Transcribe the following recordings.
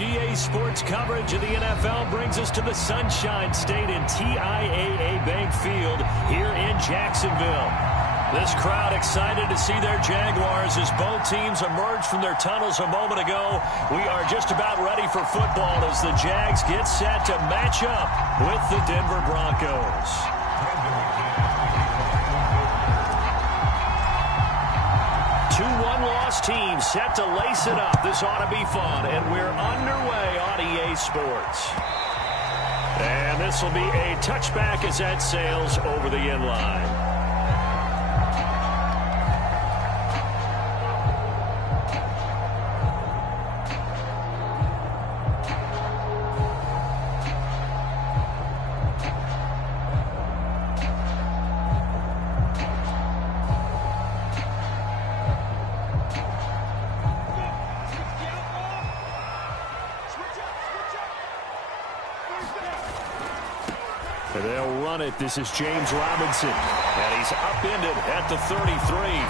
EA Sports coverage of the NFL brings us to the Sunshine State in TIAA Bank Field here in Jacksonville. This crowd excited to see their Jaguars as both teams emerged from their tunnels a moment ago. We are just about ready for football as the Jags get set to match up with the Denver Broncos. Two one-loss teams set to lace it up. This ought to be fun, and we're underway on EA Sports. And this will be a touchback as that sails over the end line. They'll run it. This is James Robinson. And he's upended at the 33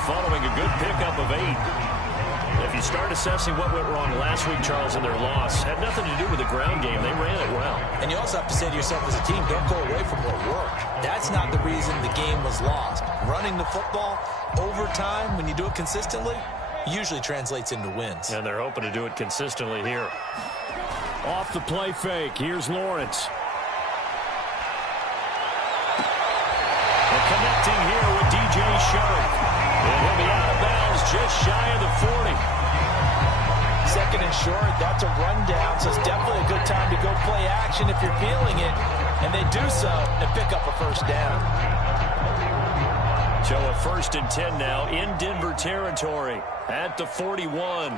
following a good pickup of 8. If you start assessing what went wrong last week, Charles, in their loss, had nothing to do with the ground game. They ran it well. And you also have to say to yourself as a team, don't go away from what worked. That's not the reason the game was lost. Running the football over time, when you do it consistently, usually translates into wins. And they're hoping to do it consistently here. Off the play fake. Here's Lawrence. Connecting here with DJ Sharp. And he'll be out of bounds just shy of the 40. Second and short, that's a rundown, so it's definitely a good time to go play action if you're feeling it. And they do so and pick up a first down. So a 1st and 10 now in Denver territory at the 41.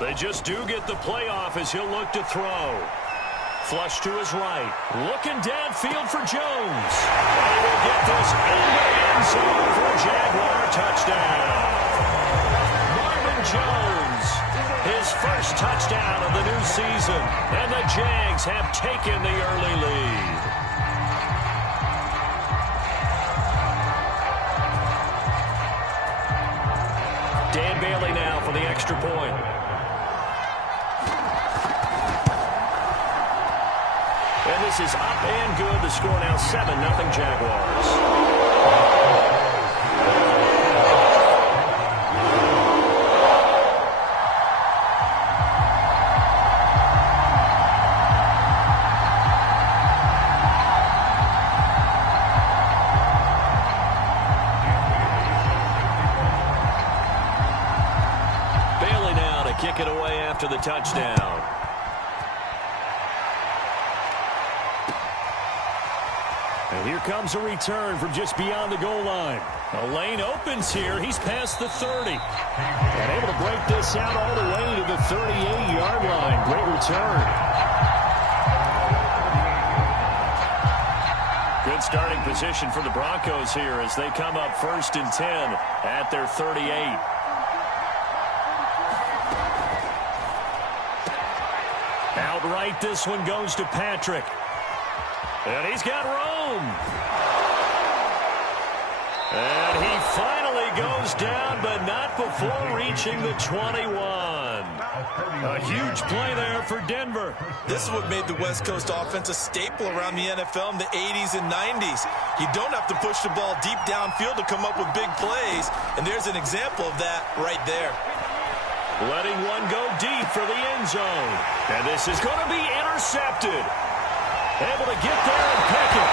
They just do get the playoff as he'll look to throw. Flush to his right. Looking downfield for Jones. They will get this in the end zone for a Jaguar touchdown. Marvin Jones, his first touchdown of the new season. And the Jags have taken the early lead. Dan Bailey now for the extra point. And this is up and good. The score now 7-0 Jaguars. Bailey now to kick it away after the touchdown. And here comes a return from just beyond the goal line. A lane opens here. He's past the 30. And able to break this out all the way to the 38-yard line. Great return. Good starting position for the Broncos here as they come up 1st and 10 at their 38. Outright, this one goes to Patrick. And he's got room. And he finally goes down, but not before reaching the 21. A huge play there for Denver. This is what made the West Coast offense a staple around the NFL in the 80s and 90s. You don't have to push the ball deep downfield to come up with big plays, and there's an example of that right there. Letting one go deep for the end zone. And this is going to be intercepted. Able to get there and pick it.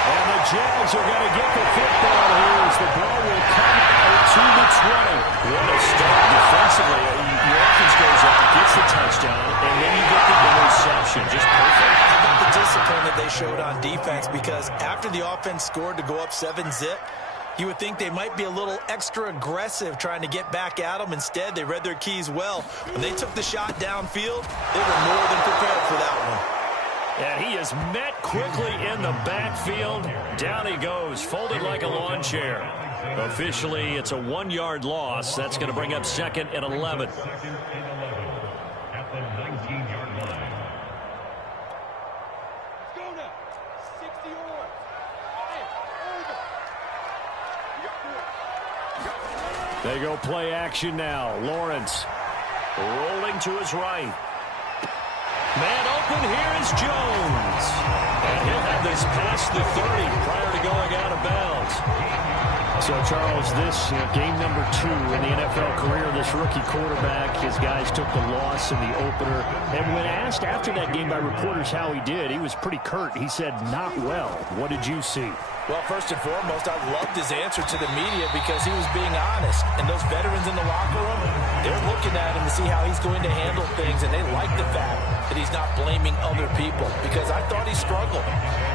And the Jags are going to get the football here as the ball will come out to the 20. What a start defensively. Your offense goes up, gets the touchdown, and then you get the interception. Just perfect. How about the discipline that they showed on defense? Because after the offense scored to go up 7-zip, you would think they might be a little extra aggressive trying to get back at them. Instead, they read their keys well. When they took the shot downfield, they were more than prepared for that one. And he is met quickly in the backfield. Down he goes, folded like a lawn chair. Officially, it's a 1-yard loss. That's going to bring up 2nd and 11. They go play action now. Lawrence rolling to his right. Man open, here is Jones. And he'll have this past the 30 prior to going out of bounds. So, Charles, this game number 2 in the NFL career of this rookie quarterback. His guys took the loss in the opener. And when asked after that game by reporters how he did, he was pretty curt. He said, not well. What did you see? Well, first and foremost, I loved his answer to the media because he was being honest. And those veterans in the locker room, they're looking at him to see how he's going to handle things, and they like the fact that he's not blaming other people because I thought he struggled.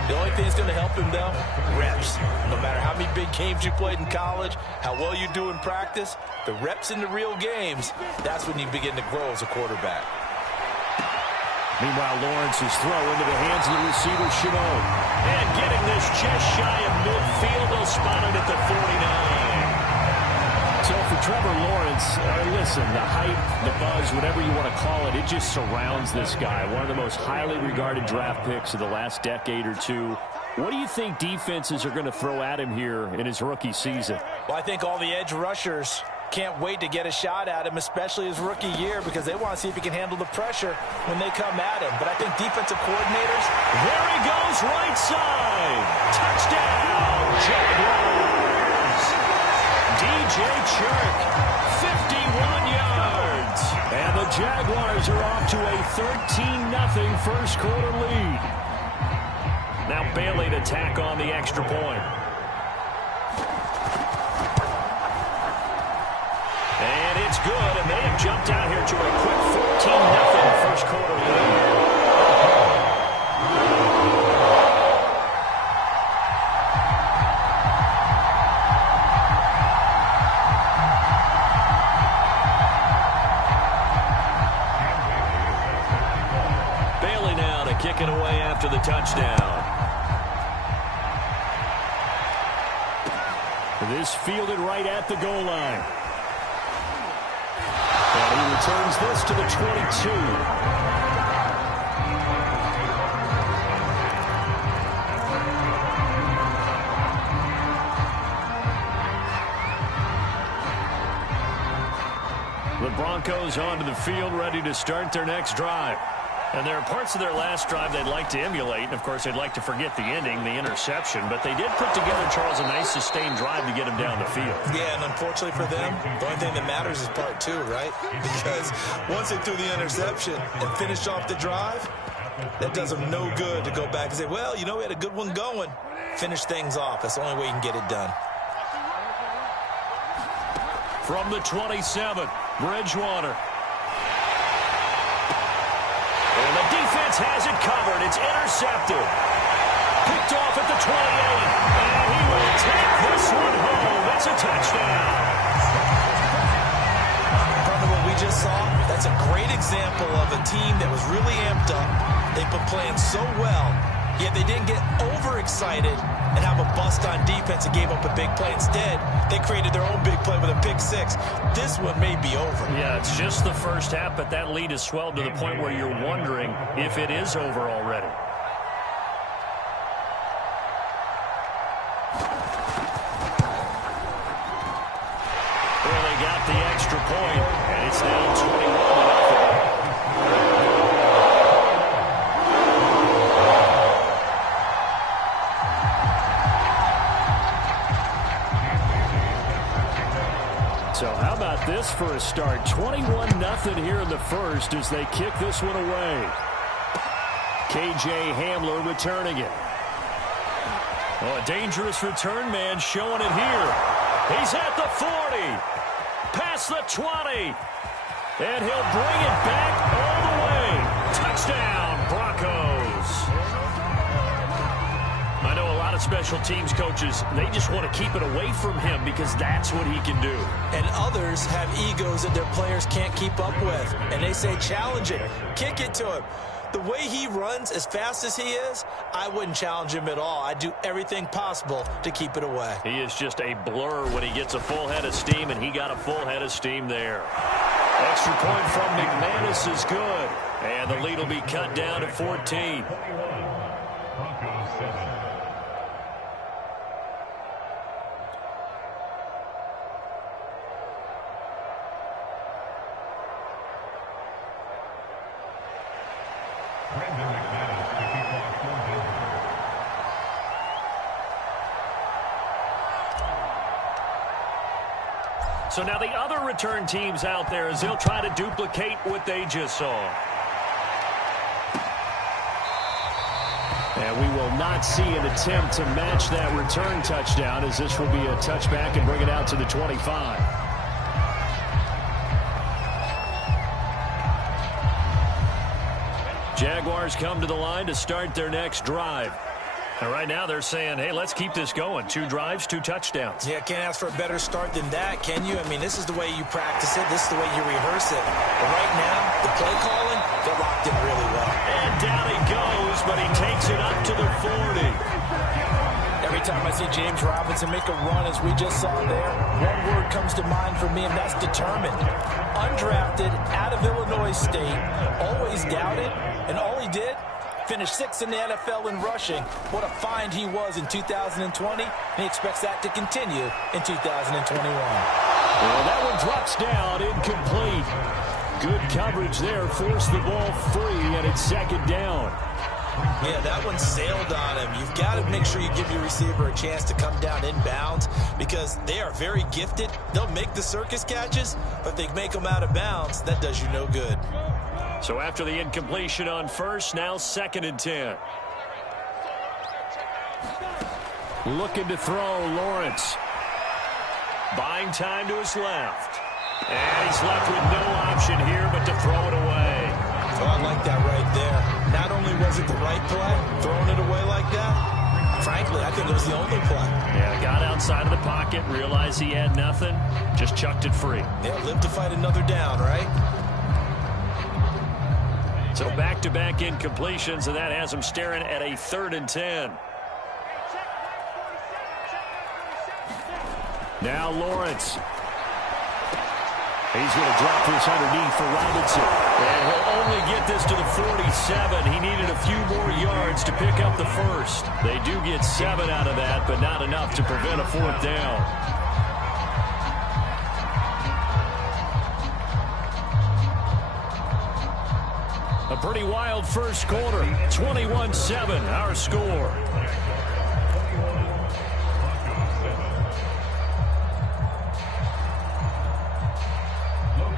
The only thing that's going to help him, though, reps. No matter how many big games you played in college, how well you do in practice, the reps in the real games, that's when you begin to grow as a quarterback. Meanwhile, Lawrence's throw into the hands of the receiver, Chenot. And getting this just shy of midfield, they'll spot it at the 49. So for Trevor Lawrence, listen, the hype, the buzz, whatever you want to call it, it just surrounds this guy. One of the most highly regarded draft picks of the last decade or two. What do you think defenses are going to throw at him here in his rookie season? Well, I think all the edge rushers can't wait to get a shot at him, especially his rookie year, because they want to see if he can handle the pressure when they come at him. But I think defensive coordinators... There he goes, right side. Touchdown, Jaguars. DJ Chark, 51 yards. And the Jaguars are off to a 13-0 first quarter lead. Now Bailey to tack on the extra point. And it's good, and they have jumped out here to a quick 14-0 first quarter lead. Bailey now to kick it away after the touchdown. This fielded right at the goal line. And he returns this to the 22. The Broncos onto the field, ready to start their next drive. And there are parts of their last drive they'd like to emulate. And, of course, they'd like to forget the ending, the interception. But they did put together, Charles, a nice sustained drive to get him down the field. Yeah, and unfortunately for them, the only thing that matters is part 2, right? Because once they threw the interception and finished off the drive, that does them no good to go back and say, well, you know, we had a good one going. Finish things off. That's the only way you can get it done. From the 27, Bridgewater. And the defense has it covered. It's intercepted. Picked off at the 28. And he will take this one home. That's a touchdown. From what we just saw, that's a great example of a team that was really amped up. They've been playing so well, yet they didn't get overexcited and have a bust on defense and gave up a big play. Instead, they created their own big play with a pick 6. This one may be over. Yeah, it's just the first half, but that lead has swelled to the point where you're wondering if it is over already. Well, they got the extra point, and it's now 21-0. So how about this for a start? 21-0 here in the first as they kick this one away. K.J. Hamler returning it. Oh, a dangerous return man showing it here. He's at the 40. Past the 20. And he'll bring it back all the way. Touchdown, Broncos. I know a lot of special teams coaches, they just want to keep it away from him because that's what he can do. And others have egos that their players can't keep up with. And they say, challenge it. Kick it to him. The way he runs as fast as he is, I wouldn't challenge him at all. I'd do everything possible to keep it away. He is just a blur when he gets a full head of steam, and he got a full head of steam there. Extra point from McManus is good. And the lead will be cut down to 14. So now the other return teams out there as they'll try to duplicate what they just saw. And we will not see an attempt to match that return touchdown, as this will be a touchback and bring it out to the 25. Jaguars come to the line to start their next drive. And right now they're saying, hey, let's keep this going. 2 drives, 2 touchdowns. Yeah, can't ask for a better start than that, can you? I mean, this is the way you practice it. This is the way you rehearse it. But right now, the play calling, they're locked in really well. And down he goes, but he takes it up to the 40. Every time I see James Robinson make a run, as we just saw there, one word comes to mind for me, and that's determined. Undrafted, out of Illinois State, always doubted, and all he did, finished 6th in the NFL in rushing. What a find he was in 2020, and he expects that to continue in 2021. Well, that one drops down, incomplete. Good coverage there, forced the ball free, and it's 2nd down. Yeah, that one sailed on him. You've got to make sure you give your receiver a chance to come down inbounds because they are very gifted. They'll make the circus catches, but if they make them out of bounds, that does you no good. So after the incompletion on first, now 2nd and 10. Looking to throw, Lawrence. Buying time to his left. And he's left with no option here but to throw it away. Oh, I like that right there. Not only was it the right play, throwing it away like that, frankly, I think it was the only play. Yeah, got outside of the pocket, realized he had nothing, just chucked it free. Yeah, live to fight another down, right? So back-to-back incompletions, and that has him staring at a 3rd and 10. Now Lawrence. He's going to drop this underneath for Robinson. And he'll only get this to the 47. He needed a few more yards to pick up the first. They do get 7 out of that, but not enough to prevent a 4th down. A pretty wild first quarter. 21-7, our score.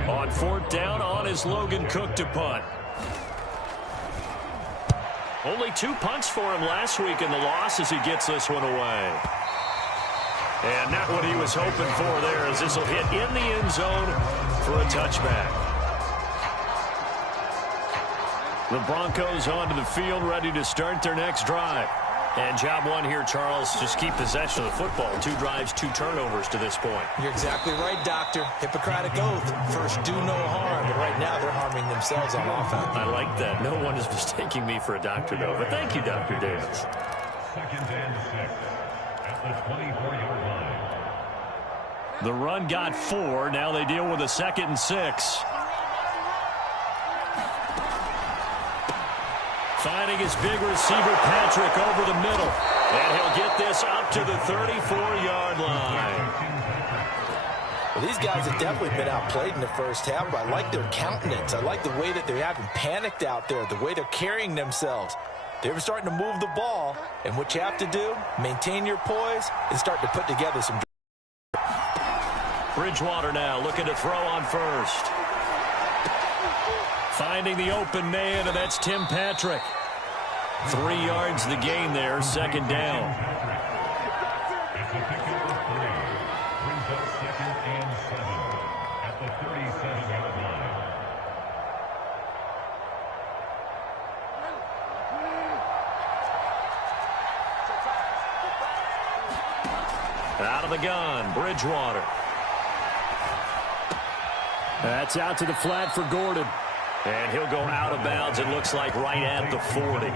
On 4th down, on is Logan Cook to punt. Only 2 punts for him last week in the loss as he gets this one away. And not what he was hoping for there, as this will hit in the end zone for a touchback. The Broncos onto the field, ready to start their next drive. And job one here, Charles, just keep possession of the football. 2 drives, 2 turnovers to this point. You're exactly right, Doctor. Hippocratic oath. First, do no harm. But right now, they're harming themselves on offense. I like that. No one is mistaking me for a doctor, though. But thank you, Dr. Davis. 2nd and 6 at the 24-yard line. The run got 4. Now they deal with a 2nd and 6. Finding his big receiver, Patrick, over the middle. And he'll get this up to the 34-yard line. Well, these guys have definitely been outplayed in the first half, but I like their countenance. I like the way that they haven't panicked out there, the way they're carrying themselves. They're starting to move the ball, and what you have to do, maintain your poise and start to put together some. Bridgewater now looking to throw on first. Finding the open man, and that's Tim Patrick. 3 yards the gain there, 2nd down. Brings up 2nd and 7 at the 37-yard line. Out of the gun, Bridgewater. That's out to the flat for Gordon. And he'll go out of bounds, it looks like right at the 40.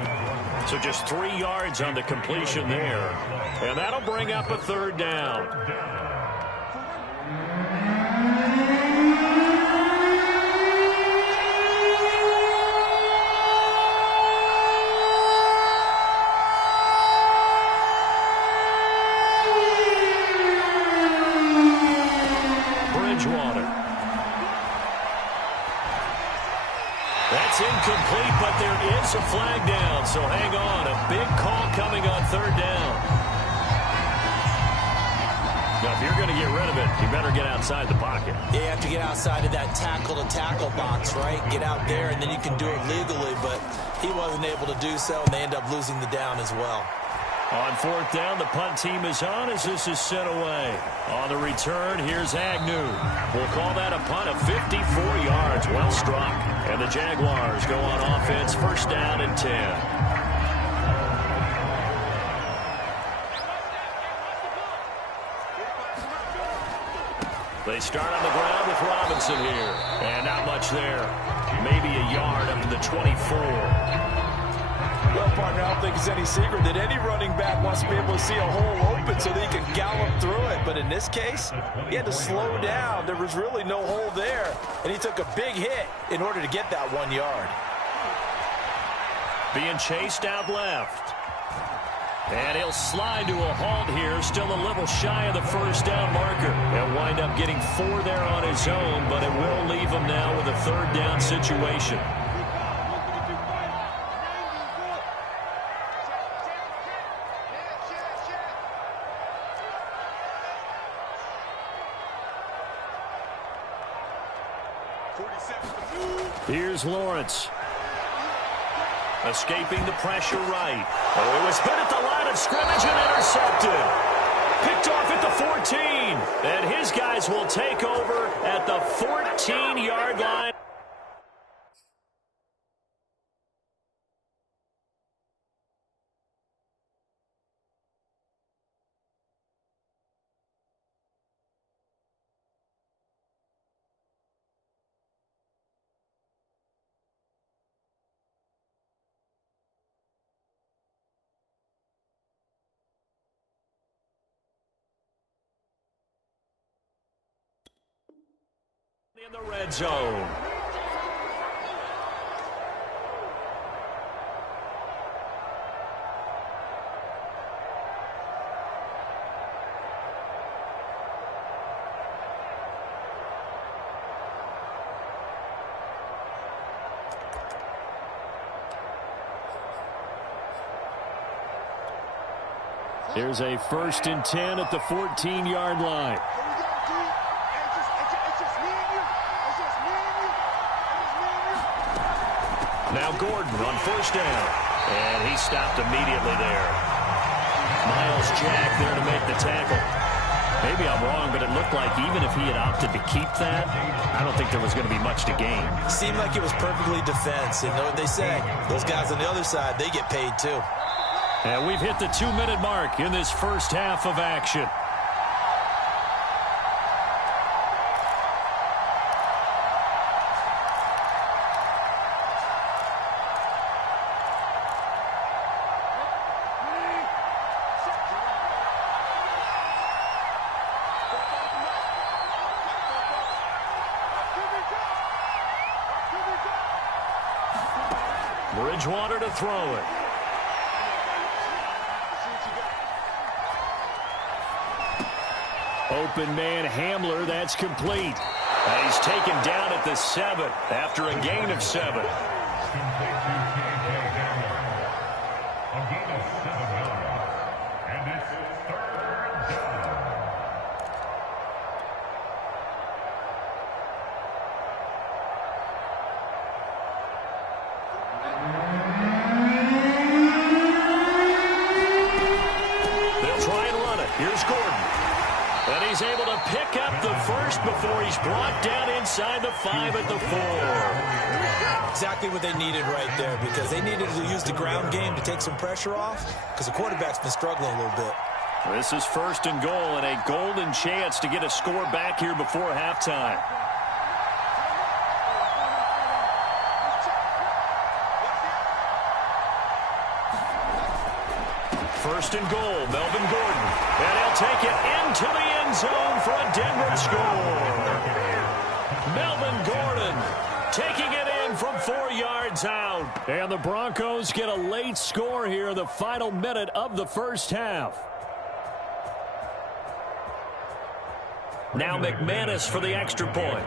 So just 3 yards on the completion there. And that'll bring up a 3rd down. Bridgewater. That's incomplete, but there is a flag down, so hang on. A big call coming on 3rd down. Now, if you're going to get rid of it, you better get outside the pocket. Yeah, you have to get outside of that tackle-to-tackle box, right? Get out there, and then you can do it legally, but he wasn't able to do so, and they end up losing the down as well. On fourth down, the punt team is on as this is sent away. On the return, here's Agnew. We'll call that a punt of 54 yards. Well struck. And the Jaguars go on offense, first down and 10. They start on the ground with Robinson here. And not much there. Maybe a yard up to the 24. Well, partner, I don't think it's any secret that any running back wants to be able to see a hole open so that he can gallop through it. But in this case, he had to slow down. There was really no hole there, and he took a big hit in order to get that 1 yard. Being chased out left. And he'll slide to a halt here, still a little shy of the first down marker. He'll wind up getting 4 there on his own, but it will leave him now with a third down situation. Here's Lawrence. Escaping the pressure right. Oh, it was hit at the line of scrimmage and intercepted. Picked off at the 14. And his guys will take over at the 14-yard line. In the red zone. Here's a 1st and 10 at the 14-yard line. Now Gordon on first down. And he stopped immediately there. Myles Jack there to make the tackle. Maybe I'm wrong, but it looked like even if he had opted to keep that, I don't think there was going to be much to gain. Seemed like it was perfectly defense. And know what they say, those guys on the other side, they get paid too. And we've hit the 2-minute mark in this first half of action. Bridgewater to throw it. Open man Hamler, that's complete. And he's taken down at the 7 after a gain of 7. Able to pick up the first before he's brought down inside the 5 at the 4. Exactly what they needed right there, because they needed to use the ground game to take some pressure off, because the quarterback's been struggling a little bit. This is 1st and goal and a golden chance to get a score back here before halftime. First and goal, Melvin Gordon. And he'll take it into the end zone for a Denver score. Melvin Gordon taking it in from 4 yards out. And the Broncos get a late score here in the final minute of the first half. Now McManus for the extra point.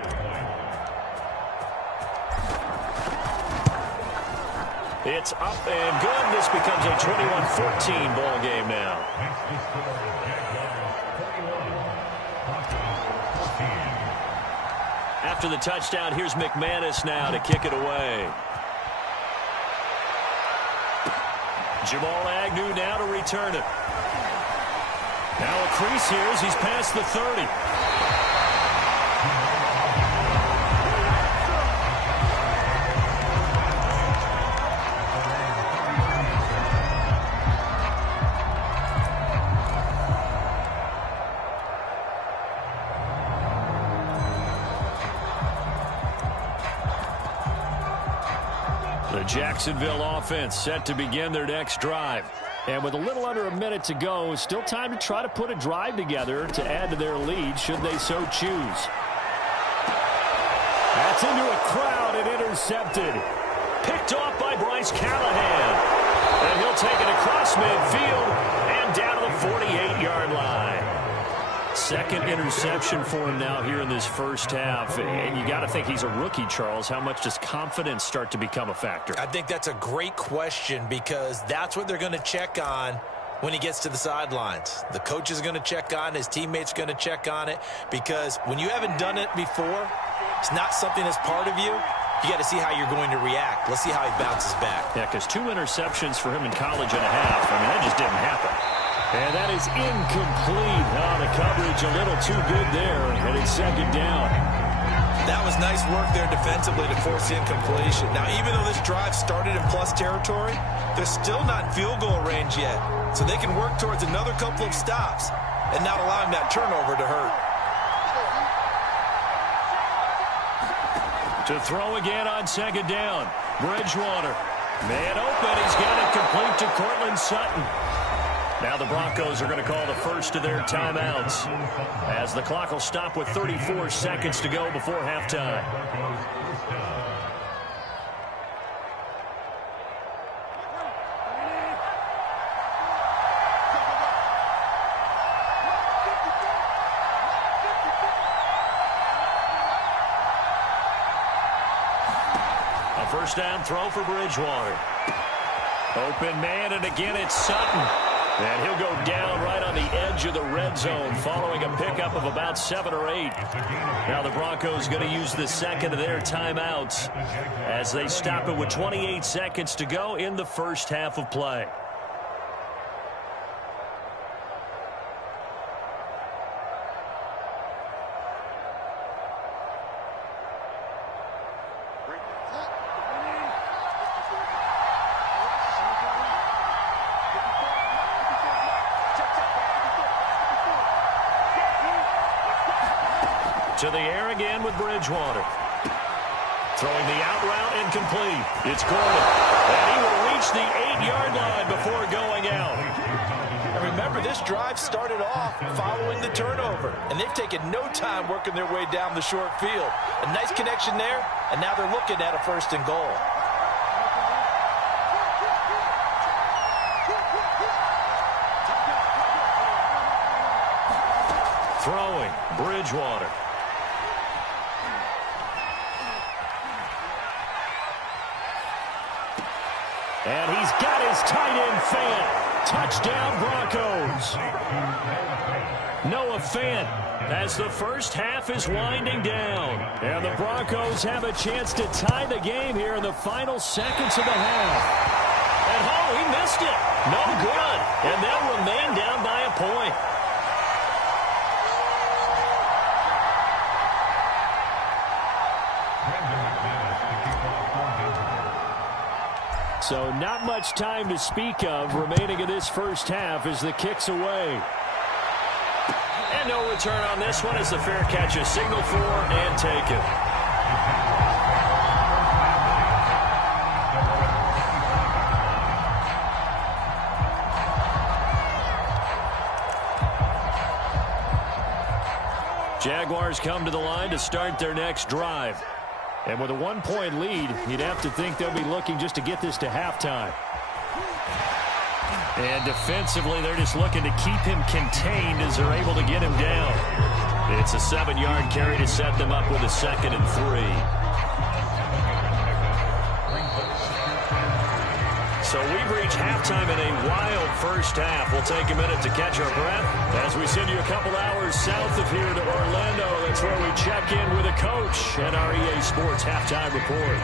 It's up and good. This becomes a 21-14 ball game now. After the touchdown, here's McManus now to kick it away. Jamal Agnew now to return it. Now a crease here as he's past the 30. The Jacksonville offense set to begin their next drive. And with a little under a minute to go, still time to try to put a drive together to add to their lead should they so choose. That's into a crowd and intercepted. Picked off by Bryce Callahan. And he'll take it across midfield and down to the 48-yard line. Second interception for him now here in this first half. And you got to think he's a rookie, Charles. How much does confidence start to become a factor? I think that's a great question because that's what they're going to check on when he gets to the sidelines. The coach is going to check on it. His teammates are going to check on it because when you haven't done it before, it's not something that's part of you. You got to see how you're going to react. Let's see how he bounces back. Yeah, because 2 interceptions for him in college and a half. I mean, that just didn't happen. And that is incomplete. Oh, the coverage a little too good there, and it's second down. That was nice work there defensively to force the incompletion. Now, even though this drive started in plus territory, they're still not in field goal range yet. So they can work towards another couple of stops and not allowing that turnover to hurt. To throw again on second down. Bridgewater. Man open. He's got it complete to Cortland Sutton. Now the Broncos are going to call the first of their timeouts as the clock will stop with 34 seconds to go before halftime. A first down throw for Bridgewater. Open man, and again it's Sutton. And he'll go down right on the edge of the red zone following a pickup of about 7 or 8. Now the Broncos going to use the second of their timeouts as they stop it with 28 seconds to go in the first half of play. To the air again with Bridgewater. Throwing the out route incomplete. It's Gordon. And he will reach the 8-yard line before going out. And remember, this drive started off following the turnover. And they've taken no time working their way down the short field. A nice connection there, and now they're looking at a first and goal. Throwing, Bridgewater. And he's got his tight end Fant. Touchdown Broncos. Noah Fant as the first half is winding down. And the Broncos have a chance to tie the game here in the final seconds of the half. And oh, he missed it. No good. And they'll remain down by a point. So not much time to speak of remaining in this first half as the kick's away. And no return on this one as the fair catch is signaled for and taken. Jaguars come to the line to start their next drive. And with a 1-point lead, you'd have to think they'll be looking just to get this to halftime. And defensively, they're just looking to keep him contained as they're able to get him down. It's a 7-yard carry to set them up with a 2nd and 3. So we've reached halftime in a wild first half. We'll take a minute to catch our breath as we send you a couple hours south of here to Orlando. That's where we check in with a coach and our EA Sports halftime report.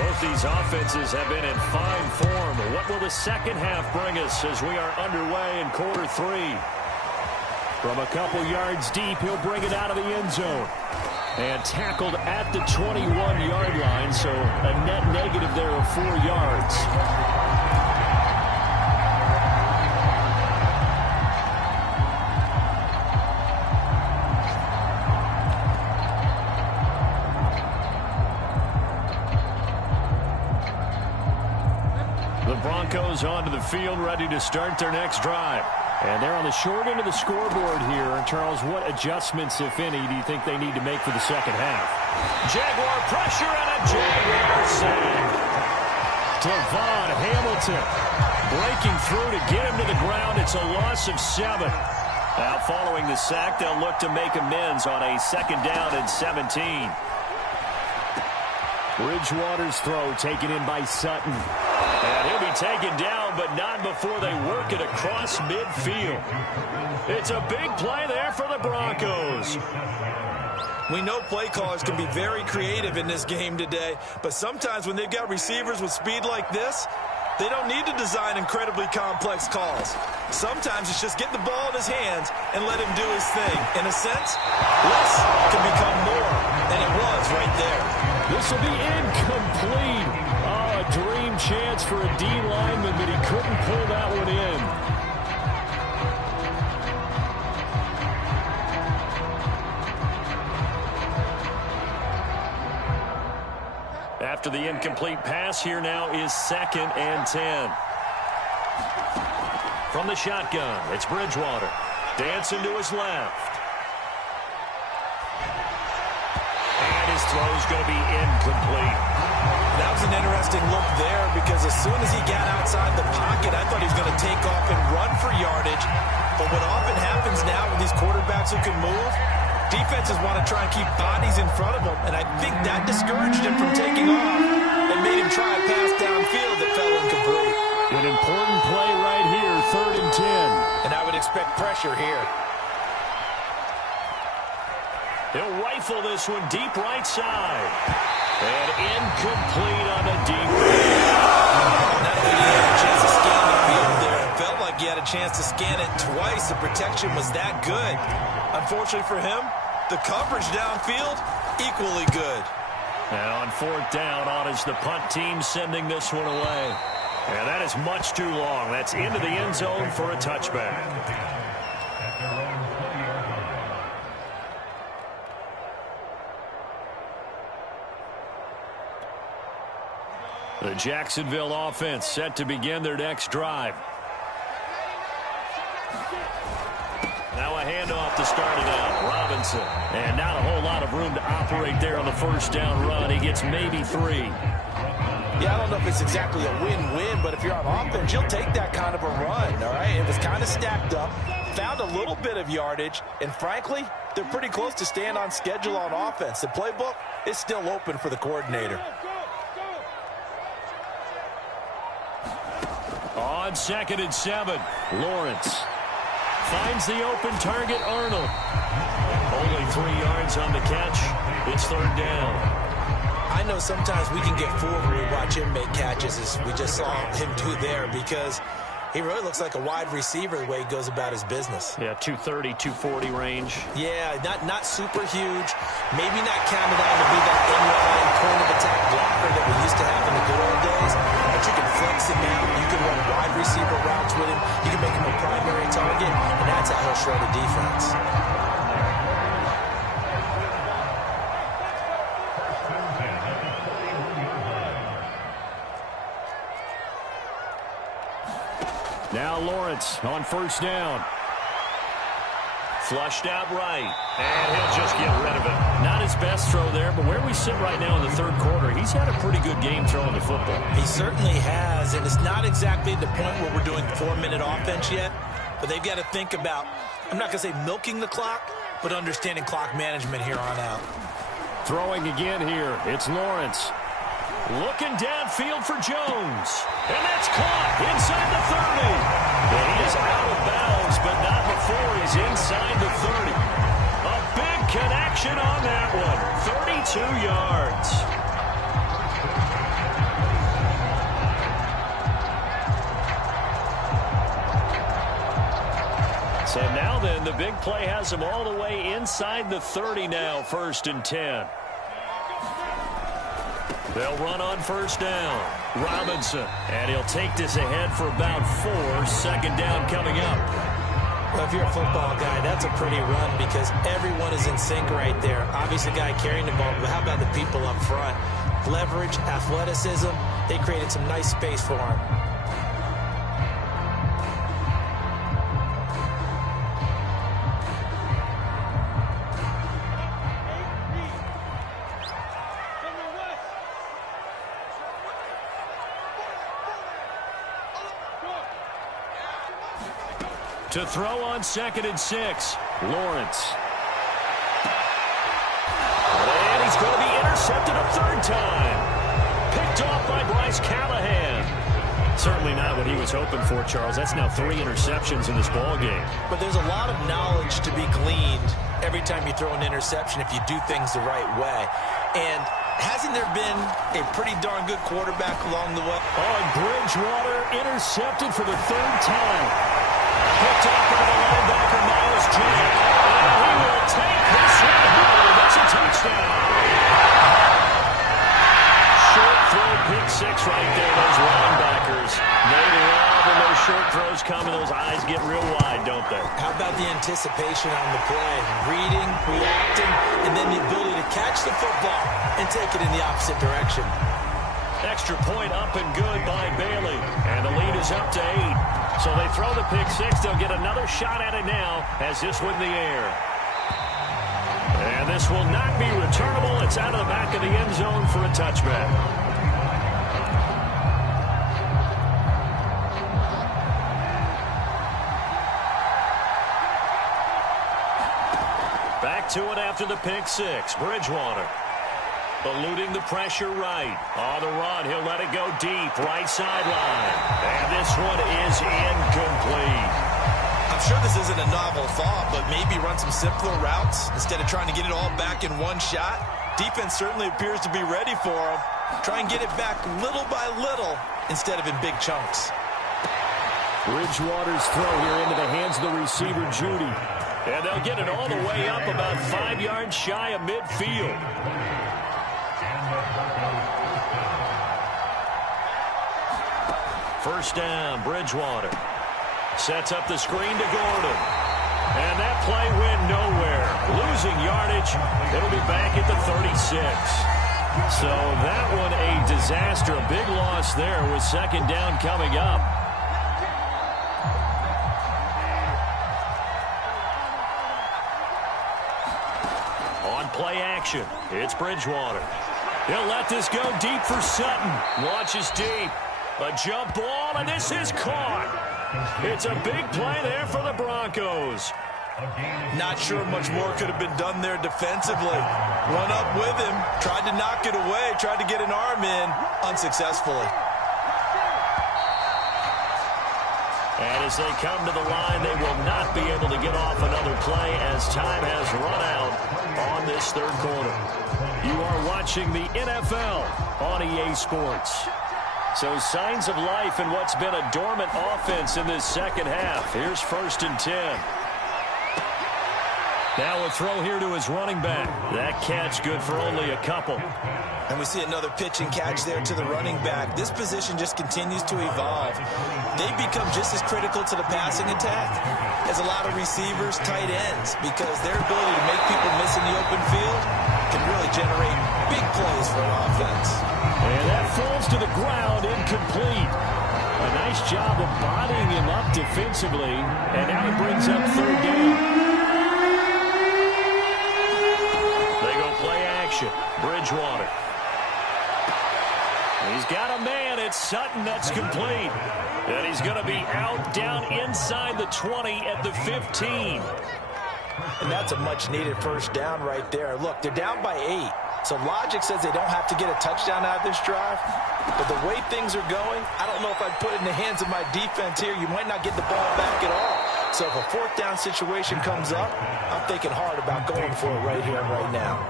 Both these offenses have been in fine form. What will the second half bring us as we are underway in quarter three? From a couple yards deep, he'll bring it out of the end zone. And tackled at the 21-yard line, so a net negative there of 4 yards. The Broncos onto the field, ready to start their next drive. And they're on the short end of the scoreboard here. And Charles, what adjustments, if any, do you think they need to make for the second half? Jaguar pressure and a Jaguar sack. Devon Hamilton breaking through to get him to the ground. It's a loss of 7. Now following the sack, they'll look to make amends on a second down and 17. Bridgewater's throw taken in by Sutton. And he'll be taken down, but not before they work it across midfield. It's a big play there for the Broncos. We know play callers can be very creative in this game today, but sometimes when they've got receivers with speed like this, they don't need to design incredibly complex calls. Sometimes it's just get the ball in his hands and let him do his thing. In a sense, less can become more, and it was right there. This will be incomplete. Oh, a dream chance for a D lineman, but he couldn't pull that one in. After the incomplete pass, here now is 2nd and 10. From the shotgun, it's Bridgewater. Dancing to his left. And his throw's going to be incomplete. That was an interesting look there because as soon as he got outside the pocket, I thought he was going to take off and run for yardage. But what often happens now with these quarterbacks who can move, defenses want to try and keep bodies in front of them, and I think that discouraged him from taking off and made him try a pass downfield that fell incomplete. An important play right here, 3rd and 10. And I would expect pressure here. He'll rifle this one deep right side. And incomplete on a deep. Not only did he have a chance to scan the field there, it felt like he had a chance to scan it twice. The protection was that good. Unfortunately for him, the coverage downfield, equally good. Now on 4th down, on is the punt team sending this one away. And that is much too long. That's into the end zone for a touchback. The Jacksonville offense set to begin their next drive. Now a handoff to start it out. Robinson. And not a whole lot of room to operate there on the first down run. He gets maybe 3. Yeah, I don't know if it's exactly a win-win, but if you're on offense, you'll take that kind of a run, all right? It was kind of stacked up, found a little bit of yardage, and frankly, they're pretty close to staying on schedule on offense. The playbook is still open for the coordinator. On 2nd and 7, Lawrence finds the open target, Arnold. Only 3 yards on the catch. It's 3rd down. I know sometimes we can get fooled when we watch him make catches, as we just saw him do there, because he really looks like a wide receiver the way he goes about his business. Yeah, 230, 240 range. Yeah, not super huge. Maybe not counted on to be that in-line point of attack blocker that we used to have in the good old days. But you can flex him out. You can run wide receiver routes with him. You can make him a primary target, and that's how he'll shred a defense. Now Lawrence on 1st down. Flushed out right. And he'll just get rid of it. Not his best throw there, but where we sit right now in the 3rd quarter, he's had a pretty good game throwing the football. He certainly has, and it's not exactly the point where we're doing 4-minute offense yet, but they've got to think about, I'm not going to say milking the clock, but understanding clock management here on out. Throwing again here, it's Lawrence. Looking downfield for Jones. And that's caught inside the 30. And he is out of bounds, but not before he's inside the 30. A big connection on that one. 32 yards. So now then, the big play has him all the way inside the 30 now, 1st and 10. They'll run on 1st down. Robinson. And he'll take this ahead for about 4. 2nd down coming up. Well, if you're a football guy, that's a pretty run because everyone is in sync right there. Obviously, the guy carrying the ball, but how about the people up front? Leverage, athleticism, they created some nice space for him. To throw on 2nd and 6, Lawrence. And he's going to be intercepted a 3rd time. Picked off by Bryce Callahan. Certainly not what he was hoping for, Charles. That's now 3 interceptions in this ball game. But there's a lot of knowledge to be gleaned every time you throw an interception if you do things the right way. And hasn't there been a pretty darn good quarterback along the way? Oh, and Bridgewater intercepted for the 3rd time. Picked off by the linebacker, Miles Jack. And he will take this one home. That's a touchdown. Short throw, pick 6 right there, those linebackers. They love when those short throws come and those eyes get real wide, don't they? How about the anticipation on the play? Reading, reacting, and then the ability to catch the football and take it in the opposite direction. Extra point up and good by Bailey. And the lead is up to 8. So they throw the pick 6. They'll get another shot at it now as this one in the air. And this will not be returnable. It's out of the back of the end zone for a touchback. Back to it after the pick 6. Bridgewater. Eluding the pressure right. On the run, he'll let it go deep. Right sideline. And this one is incomplete. I'm sure this isn't a novel thought, but maybe run some simpler routes instead of trying to get it all back in one shot. Defense certainly appears to be ready for him. Try and get it back little by little instead of in big chunks. Bridgewater's throw here into the hands of the receiver, Judy. And they'll get it all the way up about 5 yards shy of midfield. First down, Bridgewater. Sets up the screen to Gordon. And that play went nowhere. Losing yardage. It'll be back at the 36. So that one a disaster. A big loss there with 2nd down coming up. On play action, it's Bridgewater. He'll let this go deep for Sutton. Launches deep. A jump ball, and this is caught. It's a big play there for the Broncos. Not sure much more could have been done there defensively. Run up with him, tried to knock it away, tried to get an arm in, unsuccessfully. And as they come to the line, they will not be able to get off another play as time has run out on this 3rd quarter. You are watching the NFL on EA Sports. So signs of life in what's been a dormant offense in this 2nd half. Here's 1st and 10. Now a throw here to his running back. That catch good for only a couple. And we see another pitch and catch there to the running back. This position just continues to evolve. They become just as critical to the passing attack as a lot of receivers, tight ends, because their ability to make people miss in the open field can really generate big plays for an offense. And that falls to the ground, incomplete. A nice job of bodying him up defensively, and now he brings up 3rd down. They go play action. Bridgewater. He's got a man. It's Sutton. That's complete. And he's going to be out down inside the 20 at the 15. And that's a much-needed first down right there. Look, they're down by 8. So logic says they don't have to get a touchdown out of this drive. But the way things are going, I don't know if I'd put it in the hands of my defense here. You might not get the ball back at all. So if a fourth down situation comes up, I'm thinking hard about going for it right here and right now.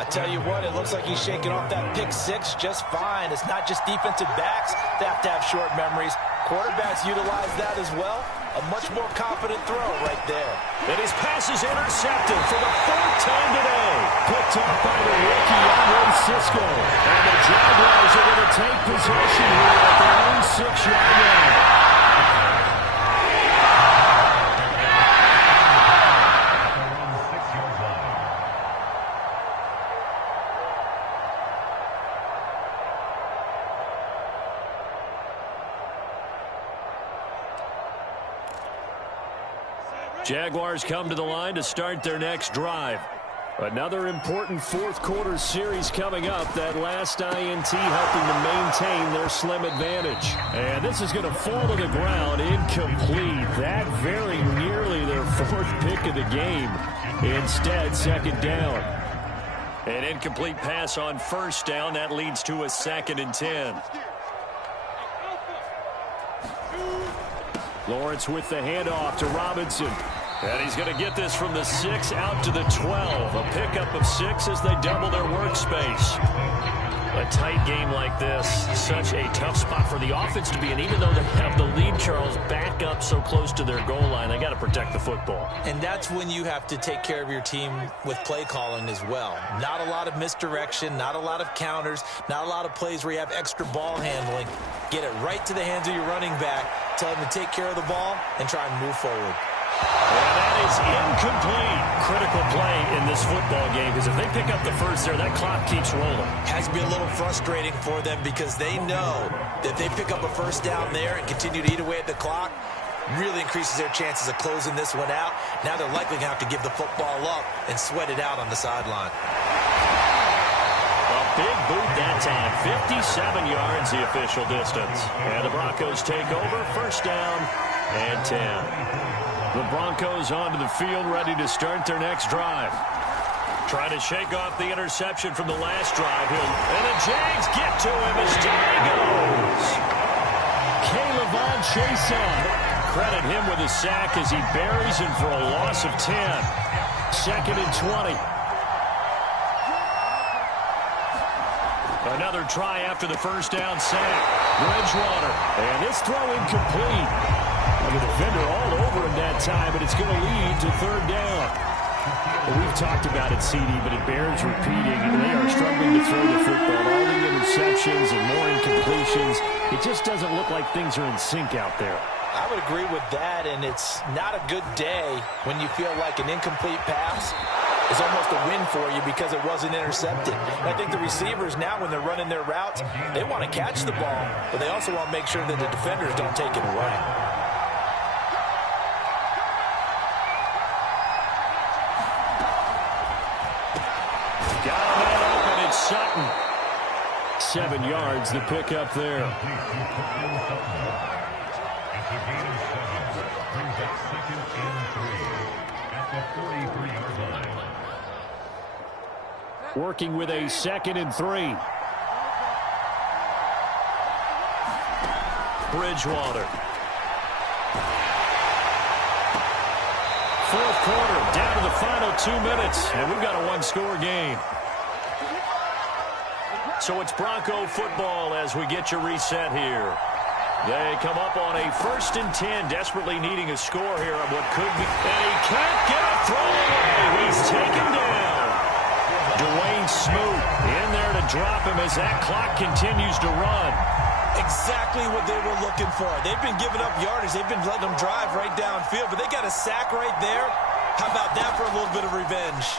I tell you what, it looks like he's shaking off that pick six just fine. It's not just defensive backs that have short memories. Quarterbacks utilize that as well. A much more confident throw right there. And his pass is intercepted for the fourth time today. Picked off by the rookie, Andre Cisco. And the Jaguars are going to take possession here at their own 6-yard line. Jaguars come to the line to start their next drive. Another important fourth-quarter series coming up. That last INT helping to maintain their slim advantage. And this is going to fall to the ground incomplete. That very nearly their fourth pick of the game. Instead, second down. An incomplete pass on first down. That leads to a 2nd and 10. Lawrence with the handoff to Robinson. And he's going to get this from the 6 out to the 12. A pickup of 6 as they double their workspace. A tight game like this, such a tough spot for the offense to be in. Even though they have the lead, Charles, back up so close to their goal line, they got to protect the football. And that's when you have to take care of your team with play calling as well. Not a lot of misdirection, not a lot of counters, not a lot of plays where you have extra ball handling. Get it right to the hands of your running back, tell him to take care of the ball, and try and move forward. And that is incomplete. Critical play in this football game, because if they pick up the first there, that clock keeps rolling. Has to be a little frustrating for them because they know that they pick up a first down there and continue to eat away at the clock, really increases their chances of closing this one out. Now they're likely going to have to give the football up and sweat it out on the sideline. A big boot that time. 57 yards the official distance. And the Broncos take over. First down and 10. The Broncos onto the field, ready to start their next drive. Trying to shake off the interception from the last drive. And the Jags get to him as down he goes. K'Lavon Chaisson. Credit him with a sack as he buries him for a loss of 10. 2nd and 20. Another try after the first down sack. Bridgewater. And this throw incomplete. The defender all over him that time, but it's going to lead to third down. Well, we've talked about it, CD, but it bears repeating. They are struggling to throw the football. All the interceptions and more incompletions. It just doesn't look like things are in sync out there. I would agree with that, and it's not a good day when you feel like an incomplete pass is almost a win for you because it wasn't intercepted. And I think the receivers now, when they're running their routes, they want to catch the ball, but they also want to make sure that the defenders don't take it away. Sutton. 7 yards, the pickup there. Working with a 2nd and 3. Bridgewater. Fourth quarter, down to the final 2 minutes, and we've got a one-score game. So it's Bronco football as we get you reset here. They come up on a 1st and 10, desperately needing a score here on what could be. And he can't get a throw away. He's taken down. Dwayne Smoot in there to drop him as that clock continues to run. Exactly what they were looking for. They've been giving up yardage. They've been letting them drive right downfield, but they got a sack right there. How about that for a little bit of revenge?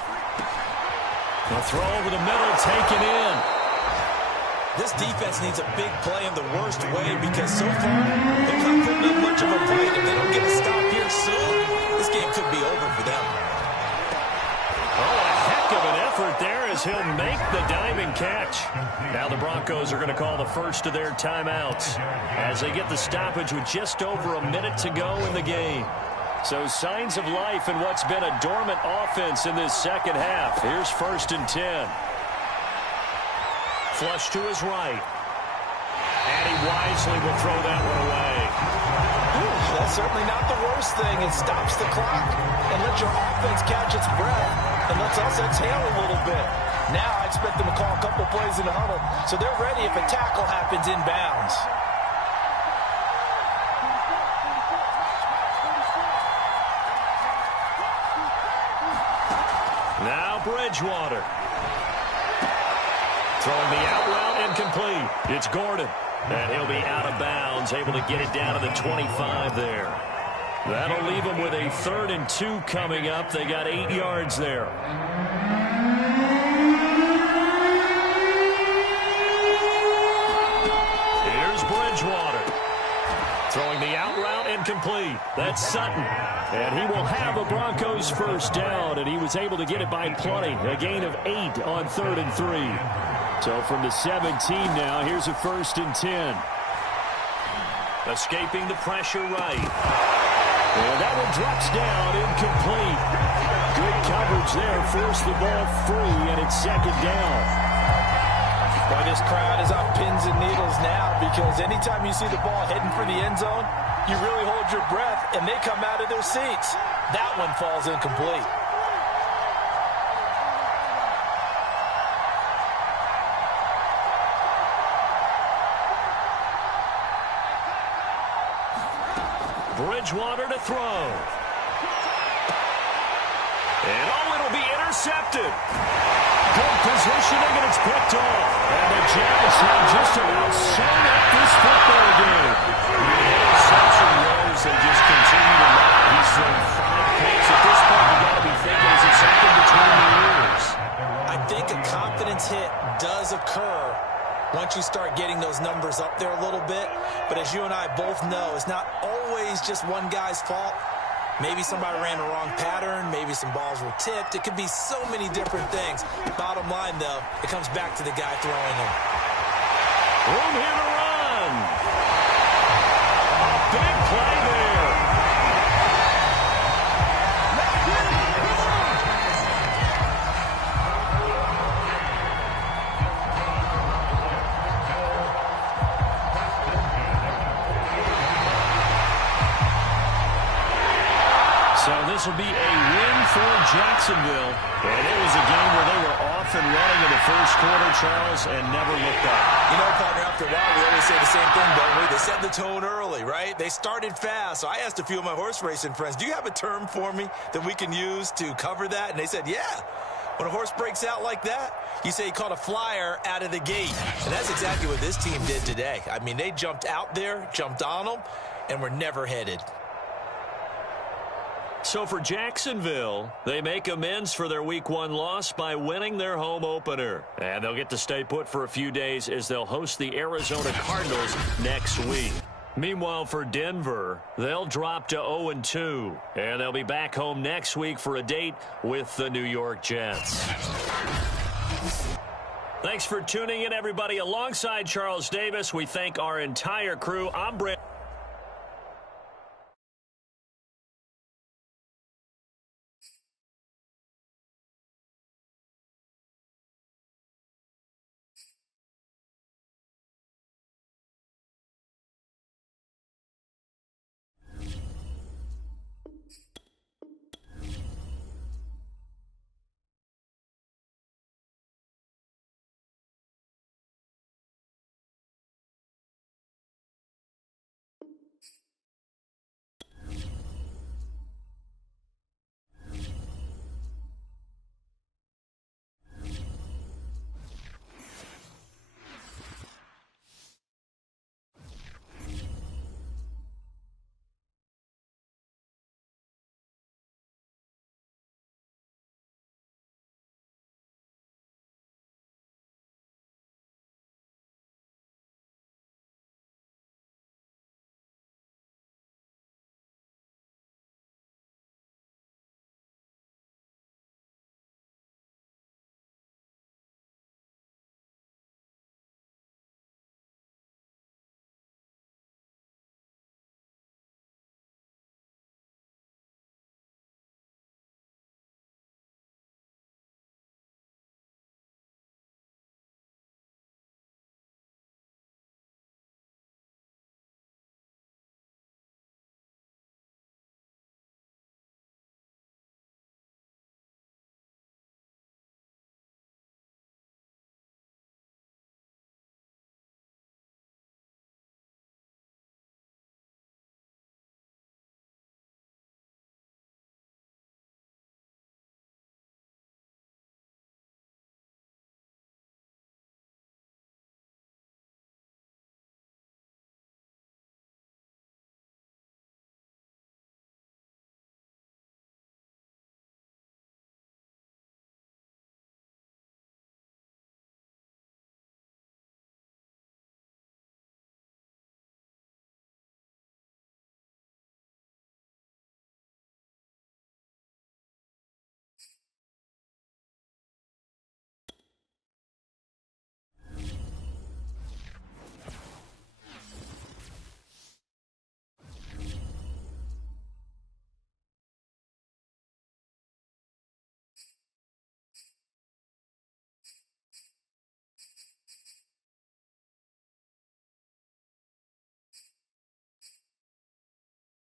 The throw over the middle, taken in. This defense needs a big play in the worst way because so far they're not putting up much of a fight. If they don't get a stop here soon, this game could be over for them. Oh, a heck of an effort there as he'll make the diamond catch. Now the Broncos are going to call the first of their timeouts as they get the stoppage with just over a minute to go in the game. So signs of life in what's been a dormant offense in this second half. Here's 1st and 10. Flush to his right. And he wisely will throw that one away. That's certainly not the worst thing. It stops the clock and lets your offense catch its breath and lets us exhale a little bit. Now I expect them to call a couple plays in the huddle so they're ready if a tackle happens inbounds. Now Bridgewater. Throwing the out route incomplete. It's Gordon. And he'll be out of bounds, able to get it down to the 25 there. That'll leave them with a 3rd and 2 coming up. They got 8 yards there. Here's Bridgewater. Throwing the out route incomplete. That's Sutton. And he will have a Broncos first down, and he was able to get it by plenty. A gain of 8 on 3rd and 3. So from the 17 now, here's a 1st and 10. Escaping the pressure right. And that one drops down, incomplete. Good coverage there, forced the ball free, and it's 2nd down. Boy, this crowd is on pins and needles now because anytime you see the ball heading for the end zone, you really hold your breath, and they come out of their seats. That one falls incomplete. Bridgewater to throw. And it'll be intercepted. Good positioning, and it's picked off. And the Jags have just about sewn up this football game. The interception rolls, they just continue to knock. He's thrown 5 picks. At this point, you've got to be thinking, is it something between the ears? I think a confidence hit does occur once you start getting those numbers up there a little bit. But as you and I both know, it's not always just one guy's fault. Maybe somebody ran the wrong pattern. Maybe some balls were tipped. It could be so many different things. Bottom line, though, it comes back to the guy throwing them. Room here to run. A big play there. So this will be a win for Jacksonville. And it was a game where they were off and running in the first quarter, Charles, and never looked back. You know, partner, after a while, we always say the same thing, don't we? They set the tone early, right? They started fast. So I asked a few of my horse racing friends, do you have a term for me that we can use to cover that? And they said, yeah. When a horse breaks out like that, you say he caught a flyer out of the gate. And that's exactly what this team did today. I mean, they jumped out there, jumped on them, and were never headed. So for Jacksonville, they make amends for their Week 1 loss by winning their home opener. And they'll get to stay put for a few days as they'll host the Arizona Cardinals next week. Meanwhile, for Denver, they'll drop to 0-2. And they'll be back home next week for a date with the New York Jets. Thanks for tuning in, everybody. Alongside Charles Davis, we thank our entire crew. I'm Brent.